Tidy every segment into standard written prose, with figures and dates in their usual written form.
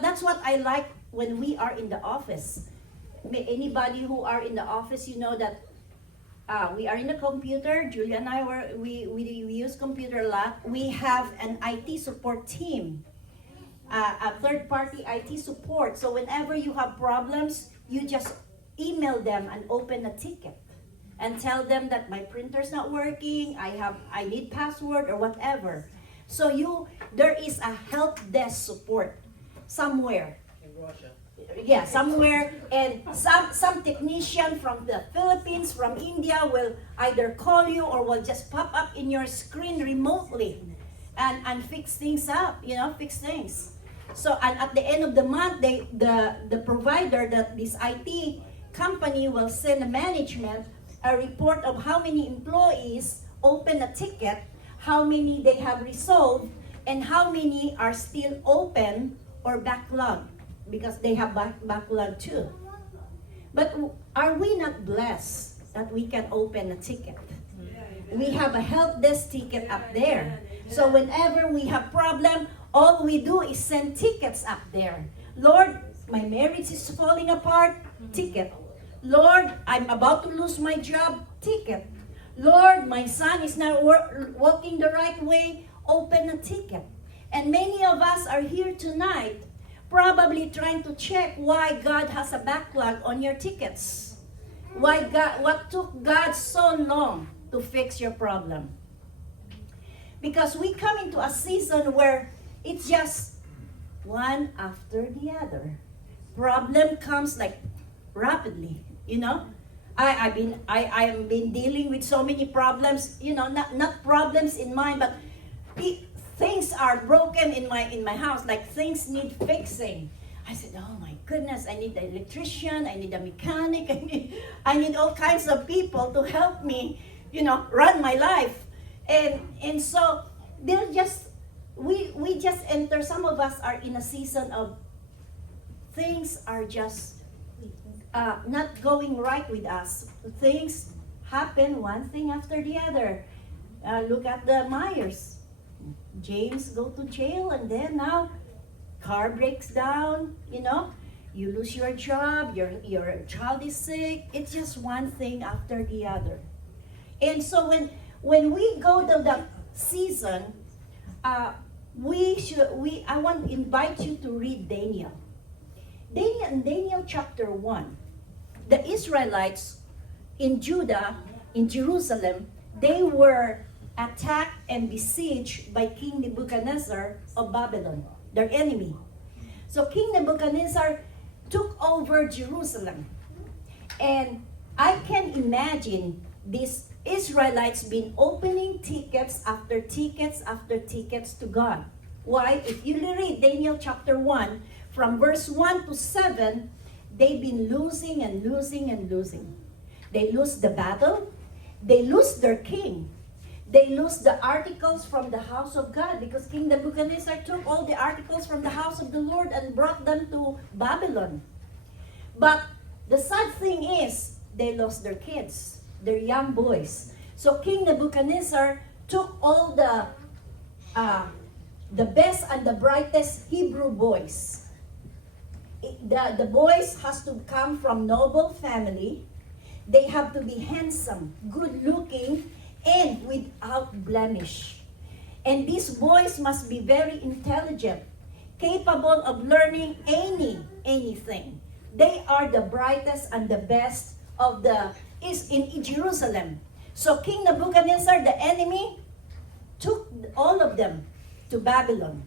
But that's what I like when we are in the office. Anybody who are in the office, you know that we are in the computer. Julia and I we use computer a lot. We have an IT support team, a third-party IT support. So whenever you have problems, you just email them and open a ticket and tell them that my printer's not working, I need password or whatever. So there is a help desk support somewhere. In Russia. Yeah, somewhere, and some technician from the Philippines, from India will either call you or will just pop up in your screen remotely and fix things up, fix things. So, and at the end of the month, the provider, that this IT company, will send a management a report of how many employees open a ticket, how many they have resolved, and how many are still open or backlogged, because they have backlog too. But are we not blessed that we can open a ticket? We have a help desk ticket up there. So whenever we have problem, all we do is send tickets up there. Lord, my marriage is falling apart, ticket. Lord, I'm about to lose my job, ticket. Lord, my son is not walking the right way, open a ticket. And many of us are here tonight probably trying to check why God has a backlog on your tickets. What took God so long to fix your problem? Because we come into a season where it's just one after the other. Problem comes like rapidly, I've been dealing with so many problems, not problems in mind, but things are broken in my house, like things need fixing. I said, oh my goodness, I need an electrician, I need a mechanic, I need all kinds of people to help me, run my life. And so we just enter, some of us are in a season of things are just not going right with us. Things happen, one thing after the other. Look at the Myers. James go to jail, and then now car breaks down, you lose your job, your child is sick. It's just one thing after the other. And so when we go to the season, I want to invite you to read Daniel. Daniel chapter 1. The Israelites in Judah, in Jerusalem, they were attacked and besieged by King Nebuchadnezzar of Babylon, their enemy. So King Nebuchadnezzar took over Jerusalem. And I can imagine these Israelites been opening tickets after tickets after tickets to God. Why? If you read Daniel chapter 1, from verse 1 to 7, they've been losing and losing and losing. They lose the battle. They lose their king. They lose the articles from the house of God, because King Nebuchadnezzar took all the articles from the house of the Lord and brought them to Babylon. But the sad thing is, they lost their kids, their young boys. So King Nebuchadnezzar took all the best and the brightest Hebrew boys. The boys has to come from noble family. They have to be handsome, good looking, and without blemish. And these boys must be very intelligent, capable of learning anything. They are the brightest and the best is in Jerusalem. So King Nebuchadnezzar, the enemy, took all of them to Babylon.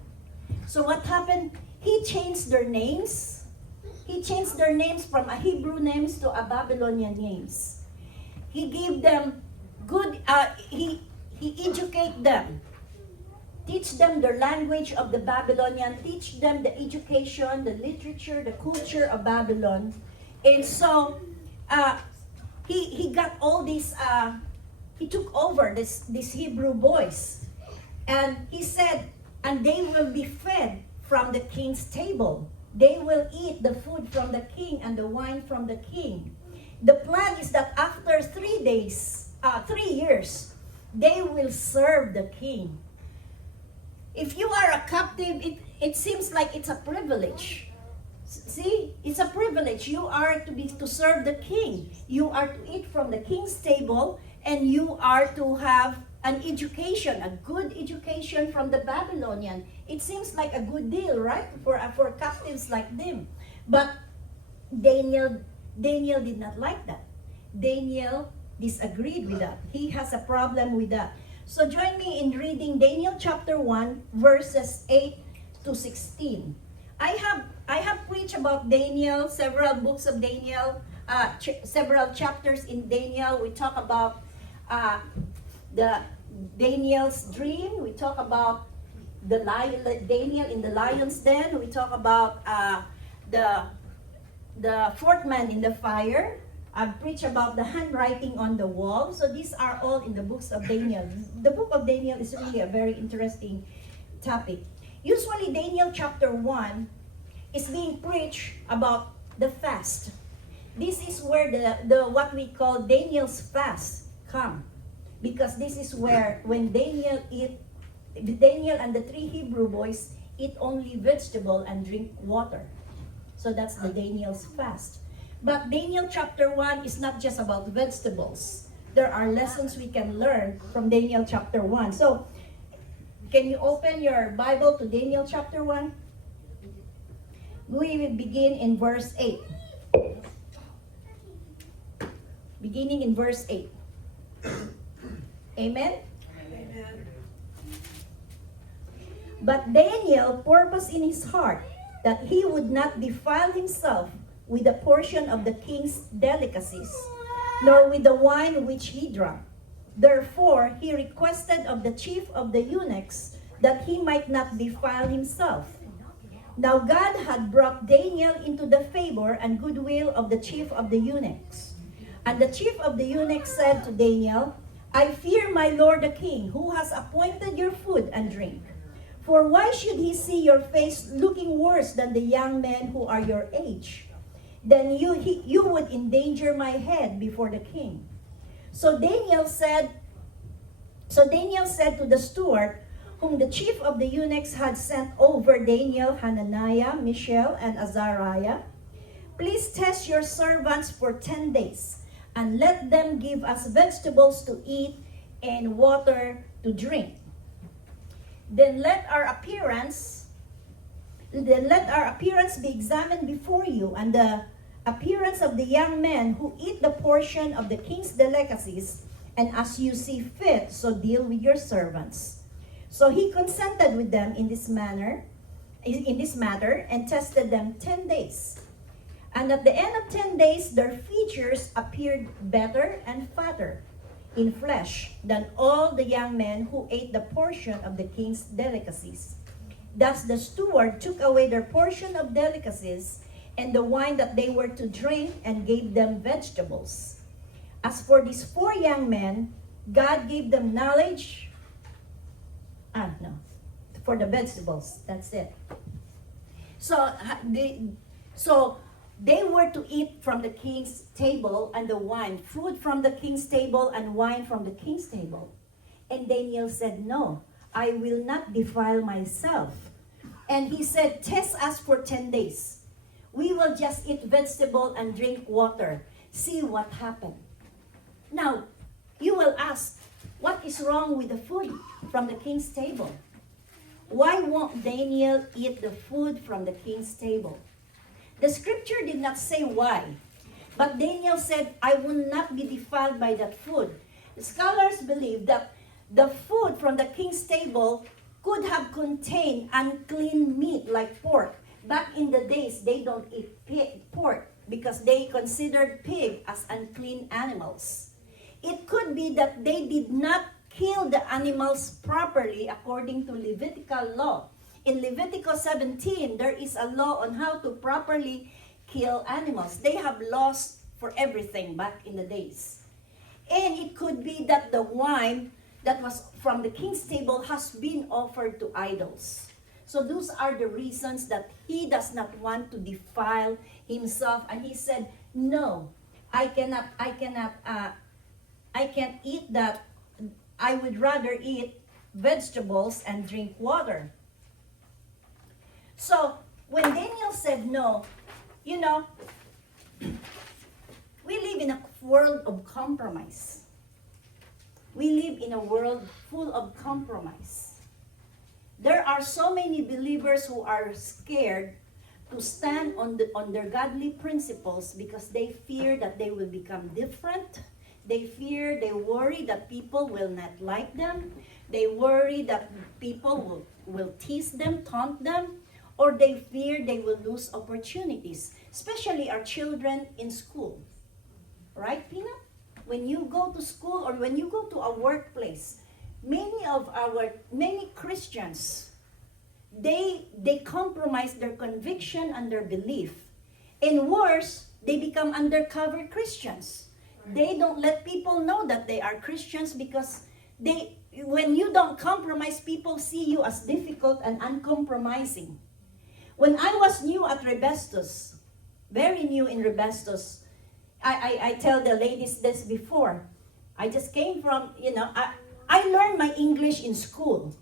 So what happened? He changed their names. He changed their names from a Hebrew names to a Babylonian names. He gave them good, he educate them, teach them the language of the Babylonian, teach them the education, the literature, the culture of Babylon. And so he got all these, he took over these Hebrew boys. And he said, and they will be fed from the king's table. They will eat the food from the king and the wine from the king. The plan is that after 3 years, they will serve the king. If you are a captive, it seems like it's a privilege. See, it's a privilege. You are to serve the king. You are to eat from the king's table, and you are to have an education, a good education from the Babylonian. It seems like a good deal, right? For captives like them. But Daniel did not like that. Daniel disagreed with that. He has a problem with that. So join me in reading Daniel chapter 1, verses 8 to 16. I have preached about Daniel, several books of Daniel, several chapters in Daniel. We talk about the Daniel's dream. We talk about Daniel in the lion's den. We talk about the fourth man in the fire. I've preached about the handwriting on the wall. So these are all in the books of Daniel. The book of Daniel is really a very interesting topic. Usually Daniel chapter 1 is being preached about the fast. This is where the what we call Daniel's fast come. Because this is where when Daniel and the 3 Hebrew boys eat only vegetable and drink water. So that's the Daniel's fast. But Daniel chapter 1 is not just about vegetables. There are lessons we can learn from Daniel chapter 1. So, can you open your Bible to Daniel chapter 1? We will begin in verse 8. Beginning in verse 8. Amen? Amen. But Daniel purposed in his heart that he would not defile himself with a portion of the king's delicacies, nor with the wine which he drank. Therefore, he requested of the chief of the eunuchs that he might not defile himself. Now God had brought Daniel into the favor and goodwill of the chief of the eunuchs. And the chief of the eunuchs said to Daniel, I fear my lord the king, who has appointed your food and drink. For why should he see your face looking worse than the young men who are your age? Then you would endanger my head before the king. So Daniel said to the steward, whom the chief of the eunuchs had sent over Daniel, Hananiah, Mishael, and Azariah, please test your servants for 10 days, and let them give us vegetables to eat and water to drink. Then let our appearance be examined before you, and the appearance of the young men who eat the portion of the king's delicacies, and as you see fit, so deal with your servants. So he consented with them in this matter, and tested them 10 days. And at the end of 10 days, their features appeared better and fatter in flesh than all the young men who ate the portion of the king's delicacies. Thus the steward took away their portion of delicacies and the wine that they were to drink, and gave them vegetables. As for these 4 young men, God gave them knowledge. For the vegetables, that's it. So they were to eat from the king's table and the wine, food from the king's table and wine from the king's table. And Daniel said, no, I will not defile myself. And he said, test us for 10 days. We will just eat vegetable and drink water. See what happened. Now, you will ask, what is wrong with the food from the king's table? Why won't Daniel eat the food from the king's table? The scripture did not say why, but Daniel said, I will not be defiled by that food. Scholars believe that the food from the king's table could have contained unclean meat like pork. Back in the days, they don't eat pork because they considered pig as unclean animals. It could be that they did not kill the animals properly according to Levitical law. In Leviticus 17, there is a law on how to properly kill animals. They have laws for everything back in the days. And it could be that the wine that was from the king's table has been offered to idols. So those are the reasons that he does not want to defile himself. And he said, no, I can't eat that. I would rather eat vegetables and drink water. So, when Daniel said no, you know, we live in a world of compromise. We live in a world full of compromise. There are so many believers who are scared to stand on their godly principles because they fear that they will become different. They worry that people will not like them. They worry that people will tease them, taunt them, or they fear they will lose opportunities, especially our children in school. Right, Pina? When you go to school or when you go to a workplace, many Christians, they compromise their conviction and their belief. And worse, they become undercover Christians. They don't let people know that they are Christians because when you don't compromise, people see you as difficult and uncompromising. When I was new at Rebestos, very new in Rebestos, I tell the ladies this before. I just came from, I learned my English in school.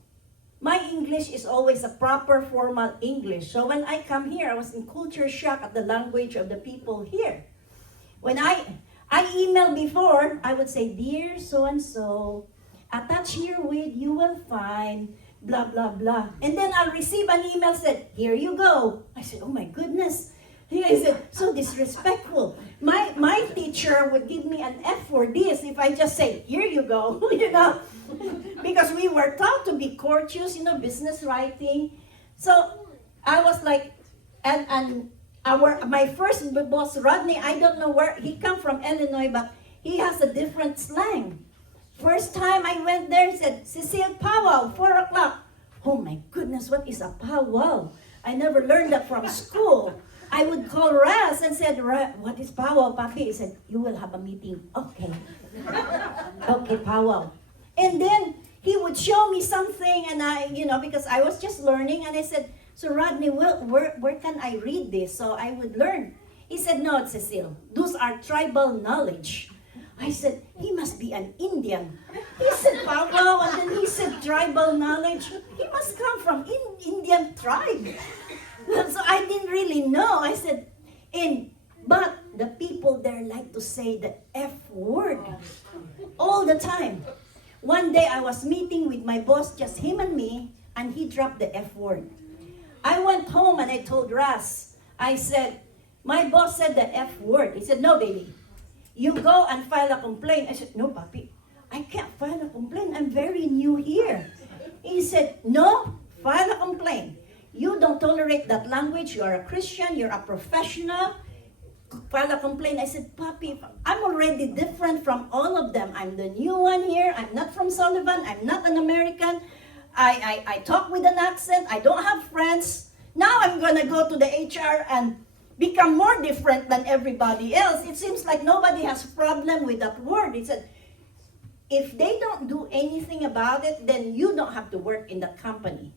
My English is always a proper formal English. So when I come here, I was in culture shock at the language of the people here. When I emailed before, I would say, "Dear so-and-so, attach herewith, you will find blah, blah, blah." And then I'll receive an email said, "Here you go." I said, "Oh my goodness." I said, so disrespectful. My teacher would give me an F for this if I just say, "Here you go," because we were taught to be courteous, business writing. So I was like, and my first boss, Rodney, I don't know where, he come from Illinois, but he has a different slang. First time I went there, he said, "Cecile, powwow, 4 o'clock. Oh my goodness, what is a powwow? I never learned that from school. I would call Raz and said, "What is powwow, Papi?" He said, "You will have a meeting." Okay. Okay, powwow. And then he would show me something, and because I was just learning, and I said, "So Rodney, where can I read this so I would learn?" He said, "No, Cecile, those are tribal knowledge." I said, "He must be an Indian." He said powwow, and then he said tribal knowledge. He must come from Indian tribe. So I didn't really know. I said, but the people there like to say the F word all the time. One day I was meeting with my boss, just him and me, and he dropped the F word. I went home and I told Ras, I said, "My boss said the F word." He said, "No, baby. You go and file a complaint." I said, "No, Papi, I can't file a complaint. I'm very new here." He said, "No, file a complaint. You don't tolerate that language. You are a Christian. You're a professional. File a complaint." I said, "Papi, I'm already different from all of them. I'm the new one here. I'm not from Sullivan. I'm not an American. I talk with an accent. I don't have friends. Now I'm going to go to the HR and become more different than everybody else. It seems like nobody has a problem with that word." He said, "If they don't do anything about it, then you don't have to work in that company.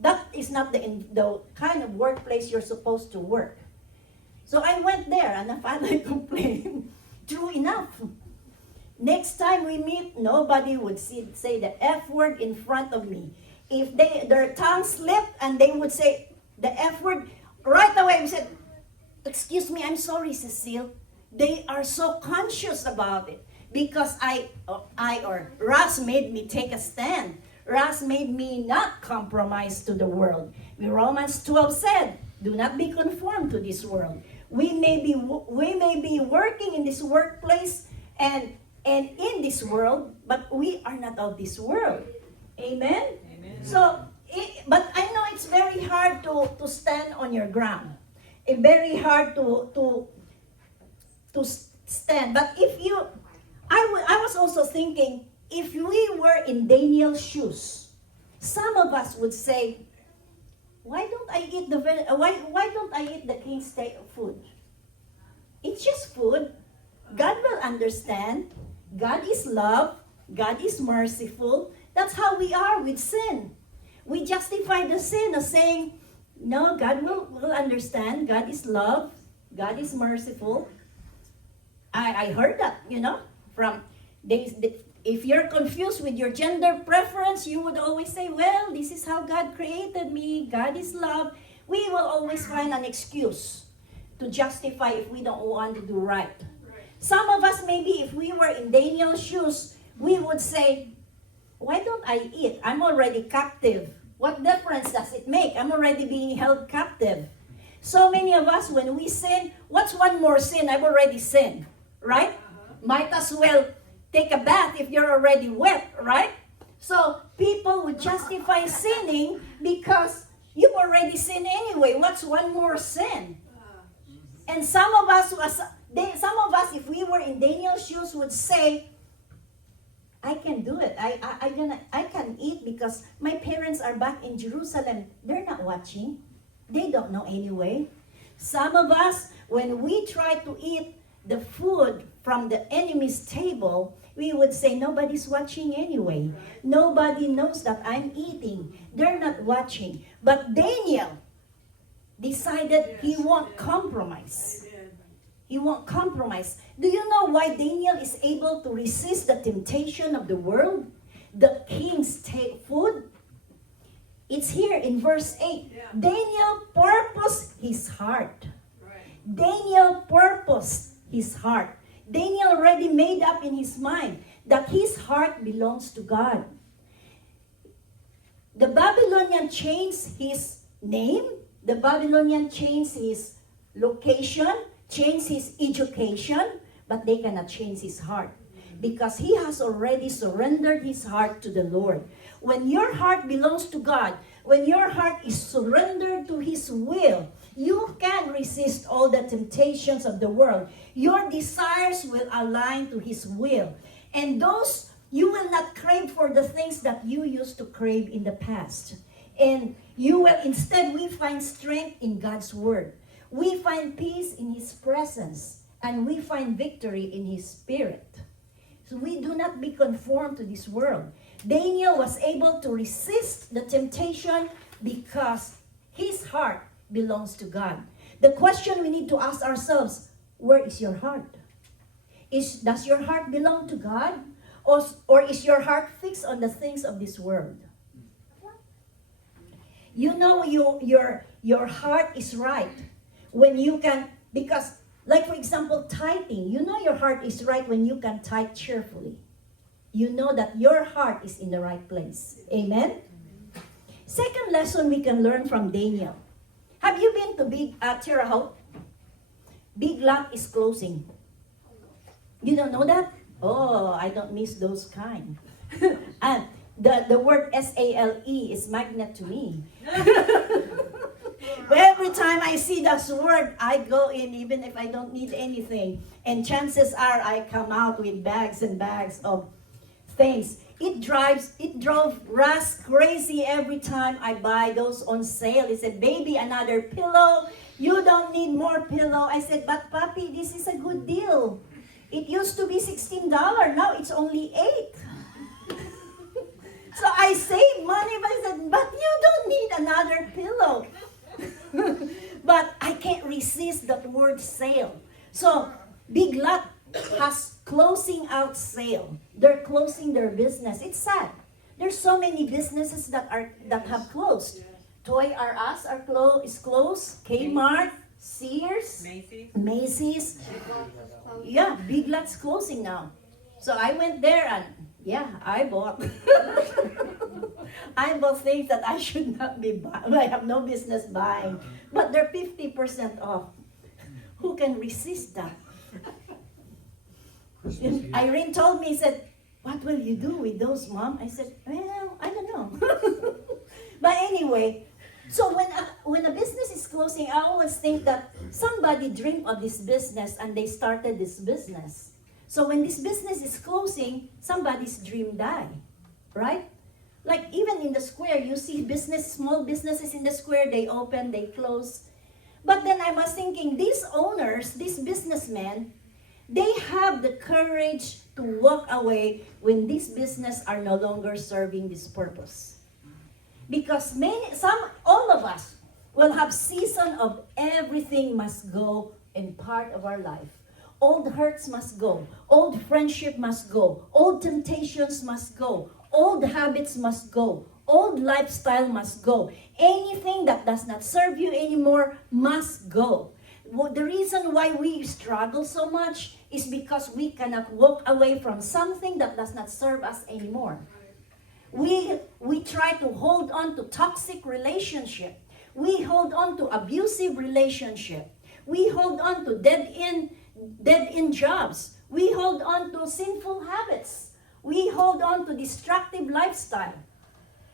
That is not the kind of workplace you're supposed to work." So I went there and I finally complained. True enough. Next time we meet, nobody would say the F word in front of me. If their tongue slipped and they would say the F word, right away we said, "Excuse me, I'm sorry, Cecile." They are so conscious about it because Ras made me take a stand. Ras made me not compromise to the world. Romans 12 said, "Do not be conformed to this world." We may be working in this workplace and in this world, but we are not of this world. Amen? Amen. So, but I know it's very hard to stand on your ground. It's very hard to stand. But I was also thinking, if we were in Daniel's shoes, some of us would say, why don't I eat the king's food? It's just food. God will understand. God is love. God is merciful. That's how we are with sin. We justify the sin as saying, no, God will understand. God is love. God is merciful. I heard that, from If you're confused with your gender preference, you would always say, well, this is how God created me. God is love. We will always find an excuse to justify if we don't want to do right. Some of us, maybe if we were in Daniel's shoes, we would say, why don't I eat? I'm already captive. What difference does it make? I'm already being held captive. So many of us, when we sin, what's one more sin? I've already sinned, right? Might as well take a bath if you're already wet, right? So people would justify sinning because you've already sinned anyway. What's one more sin? And some of us, if we were in Daniel's shoes, would say, I can do it. I can eat because my parents are back in Jerusalem. They're not watching. They don't know anyway. Some of us, when we try to eat the food from the enemy's table, we would say, nobody's watching anyway. Nobody knows that I'm eating. They're not watching. But Daniel decided he won't compromise. He won't compromise. Do you know why Daniel is able to resist the temptation of the world? The king's food? It's here in verse 8. Yeah. Daniel purposed his heart. Right. Daniel purposed his heart. Daniel already made up in his mind that his heart belongs to God. The Babylonian changed his name. The Babylonian changed his location, changed his education, but they cannot change his heart because he has already surrendered his heart to the Lord. When your heart belongs to God, when your heart is surrendered to His will, you can resist all the temptations of the world. Your desires will align to His will. And those, you will not crave for the things that you used to crave in the past. And you will, instead, we find strength in God's Word. We find peace in His presence. And we find victory in His Spirit. So we do not be conformed to this world. Daniel was able to resist the temptation because his heart belongs to God. The question we need to ask ourselves, where is your heart? Does your heart belong to God? Or is your heart fixed on the things of this world? You know your heart is right when you can, because like for example, tithing, you know your heart is right when you can tithe cheerfully. You know that your heart is in the right place. Amen? Second lesson we can learn from Daniel. Have you been to Terre Haute? Big Lot is closing. You don't know that? Oh, I don't miss those kind. And the word SALE is magnet to me. Every time I see this word, I go in even if I don't need anything. And chances are I come out with bags and bags of things. It drove Russ crazy every time I buy those on sale. He said, baby, another pillow. You don't need more pillow. I said, but Papi, this is a good deal. It used to be $16. Now it's only $8. So I saved money, but I said, but you don't need another pillow. But I can't resist that word sale. So Big Lot has closing out sale. They're closing their business. It's sad. There's so many businesses that have closed. Toy R Us is closed. Kmart, Sears, Macy's. Yeah, Big Lot's closing now. So I went there and I bought. I bought things that I should not be buying. I have no business buying. But they're 50% off. Who can resist that? Irene told me, said, what will you do with those, Mom? I said, well, I don't know. But anyway, so when a business is closing, I always think that somebody dreamed of this business and they started this business. So when this business is closing, somebody's dream died, right? Like even in the square, you see small businesses in the square, they open, they close. But then I was thinking, these owners, these businessmen, they have the courage to walk away when these businesses are no longer serving this purpose. Because all of us will have season of everything must go in part of our life. Old hurts must go. Old friendship must go. Old temptations must go. Old habits must go. Old lifestyle must go. Anything that does not serve you anymore must go. Well, the reason why we struggle so much is because we cannot walk away from something that does not serve us anymore. We try to hold on to toxic relationship. We hold on to abusive relationship. We hold on to dead-end jobs. We hold on to sinful habits. We hold on to destructive lifestyle.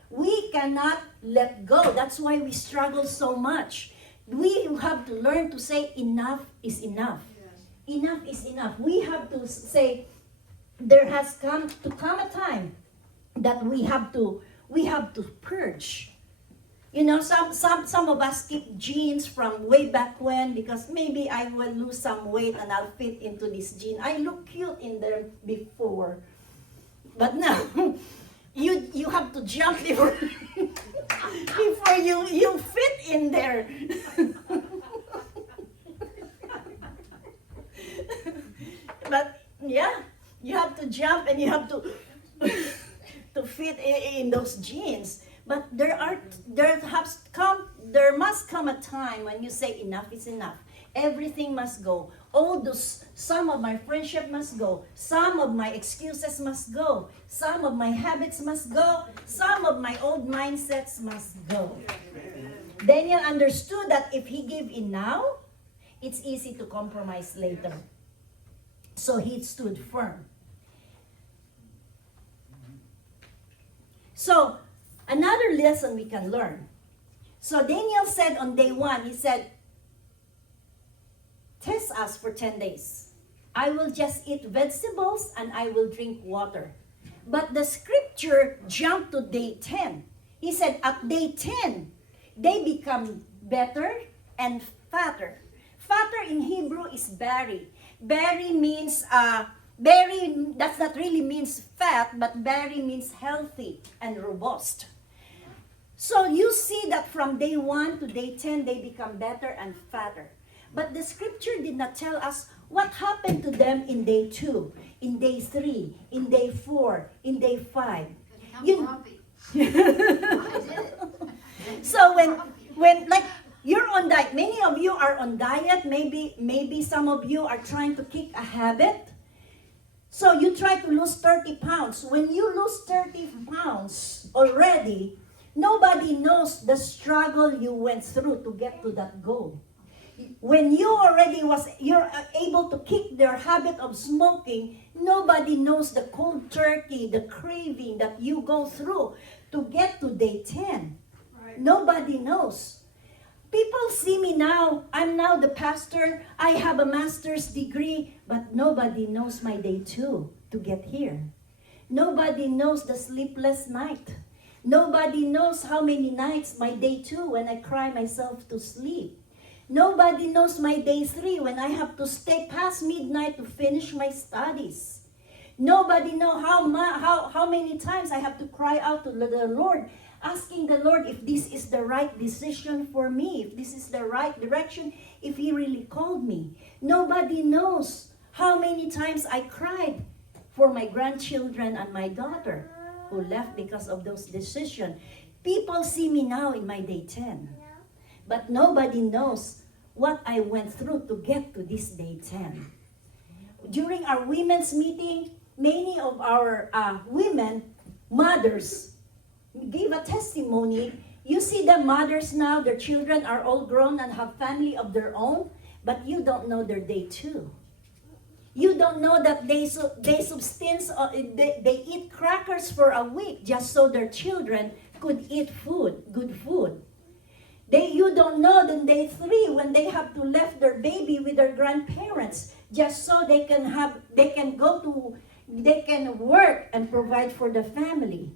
We cannot let go. That's why we struggle so much. We have to learn to say enough is enough. Yes. Enough is enough. We have to say there has come a time that we have to purge. You know, some of us keep jeans from way back when because maybe I will lose some weight and I'll fit into this jean. I look cute in them before. But now you have to jump before before you fit in there. But yeah, you have to jump and you have to fit in those jeans. But there must come a time when you say enough is enough. Everything must go. Some of my friendship must go. Some of my excuses must go. Some of my habits must go. Some of my old mindsets must go. Daniel understood that if he gave in now, it's easy to compromise later. So he stood firm. So, another lesson we can learn. So Daniel said on day 1, he said, test us for 10 days. I will just eat vegetables and I will drink water. But the scripture jumped to day 10. He said at day 10, they become better and fatter. Fatter in Hebrew is berry. Berry means, that's not really means fat, but berry means healthy and robust. So you see that from day 1 to day 10, they become better and fatter. But the scripture did not tell us what happened to them in day 2, in day 3, in day 4, in day 5. So when like you're on diet, many of you are on diet, maybe some of you are trying to kick a habit. So you try to lose 30 pounds. When you lose 30 pounds already, nobody knows the struggle you went through to get to that goal. When you're able to kick their habit of smoking, nobody knows the cold turkey, the craving that you go through to get to day 10. Right. Nobody knows. People see me now. I'm now the pastor. I have a master's degree, but nobody knows my day 2 to get here. Nobody knows the sleepless night. Nobody knows how many nights my day 2 when I cry myself to sleep. Nobody knows my day 3 when I have to stay past midnight to finish my studies. Nobody knows how many times I have to cry out to the Lord, asking the Lord if this is the right decision for me, if this is the right direction, if He really called me. Nobody knows how many times I cried for my grandchildren and my daughter who left because of those decisions. People see me now in my day 10. But nobody knows what I went through to get to this day 10. During our women's meeting, many of our women, mothers, gave a testimony. You see the mothers now, their children are all grown and have family of their own, but you don't know their day 2. You don't know that they eat crackers for a week just so their children could eat good food. You don't know that day 3 when they have to leave their baby with their grandparents just so they can work and provide for the family.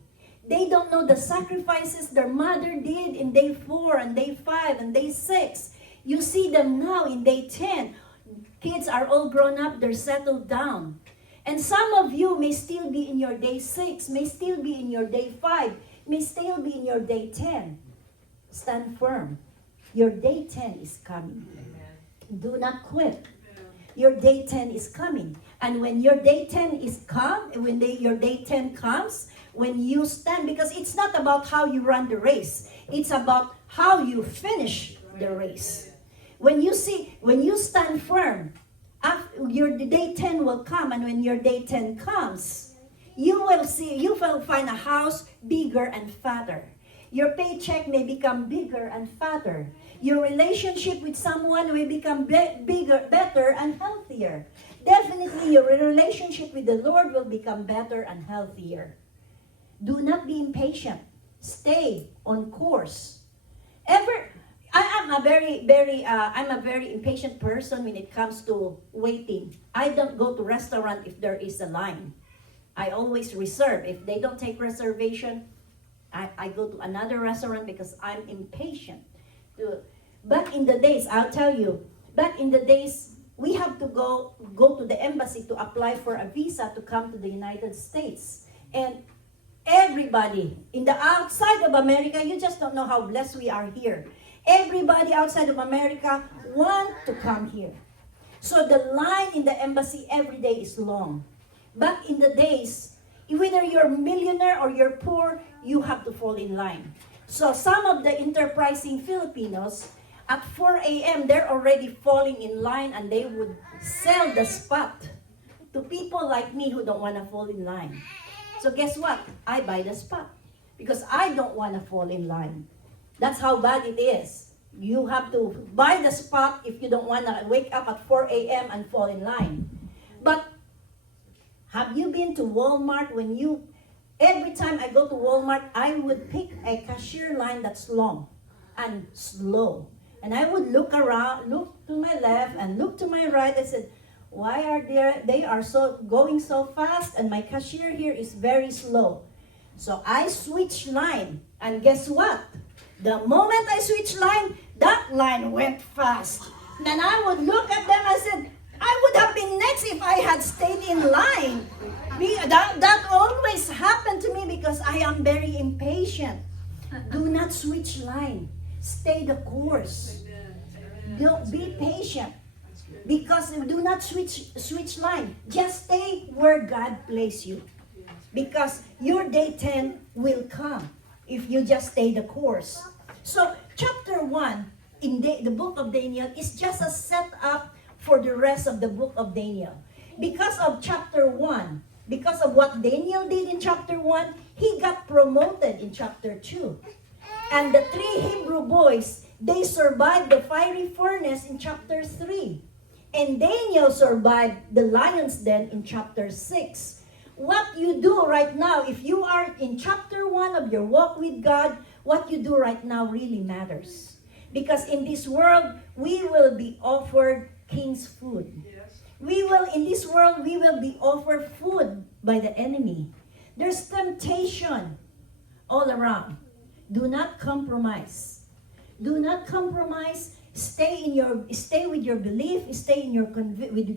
They don't know the sacrifices their mother did in day 4 and day 5 and day 6. You see them now in day 10. Kids are all grown up, they're settled down. And some of you may still be in your day 6, may still be in your day 5, may still be in your day 10. Stand firm. Your day 10 is coming. Amen. Do not quit. your day 10 is coming. And when your day 10 is your day 10 comes, when you stand, because it's not about how you run the race, it's about how you finish the race. When you stand firm, your day 10 will come, and when your day 10 comes, you will find a house bigger and fatter. Your paycheck may become bigger and fatter. Your relationship with someone will become bigger, better, and healthier. Definitely, your relationship with the Lord will become better and healthier. Do not be impatient. Stay on course. I'm a very impatient person when it comes to waiting. I don't go to restaurant if there is a line. I always reserve. If they don't take reservation, I go to another restaurant because I'm impatient. Back in the days, I'll tell you, we have to go to the embassy to apply for a visa to come to the United States. And everybody in the outside of America, you just don't know how blessed we are here. Everybody outside of America want to come here. So the line in the embassy every day is long. Back in the days, whether you're a millionaire or you're poor, you have to fall in line. So some of the enterprising Filipinos, at 4 a.m., they're already falling in line, and they would sell the spot to people like me who don't want to fall in line. So guess what? I buy the spot because I don't want to fall in line. That's how bad it is. You have to buy the spot if you don't want to wake up at 4 a.m. and fall in line. But have you been to Walmart? Every time I go to Walmart, I would pick a cashier line that's long and slow. And I would look around, look to my left and look to my right. I said, why are they going so fast, and my cashier here is very slow. So I switched line, and guess what? The moment I switched line, that line went fast. Then I would look at them and said, I would have been next if I had stayed in line. That always happened to me because I am very impatient. Do not switch line. Stay the course. Don't be patient. Because do not switch line. Just stay where God placed you. Because your day 10 will come if you just stay the course. So chapter 1 in the book of Daniel is just a setup for the rest of the book of Daniel. Because of chapter 1, because of what Daniel did in chapter 1, he got promoted in chapter 2. And the 3 Hebrew boys, they survived the fiery furnace in chapter 3. And Daniel survived the lion's den in chapter 6. What you do right now, if you are in chapter 1 of your walk with God, what you do right now really matters. Because in this world, we will be offered king's food. In this world, we will be offered food by the enemy. There's temptation all around. Do not compromise. Do not compromise. Stay with your belief. Stay with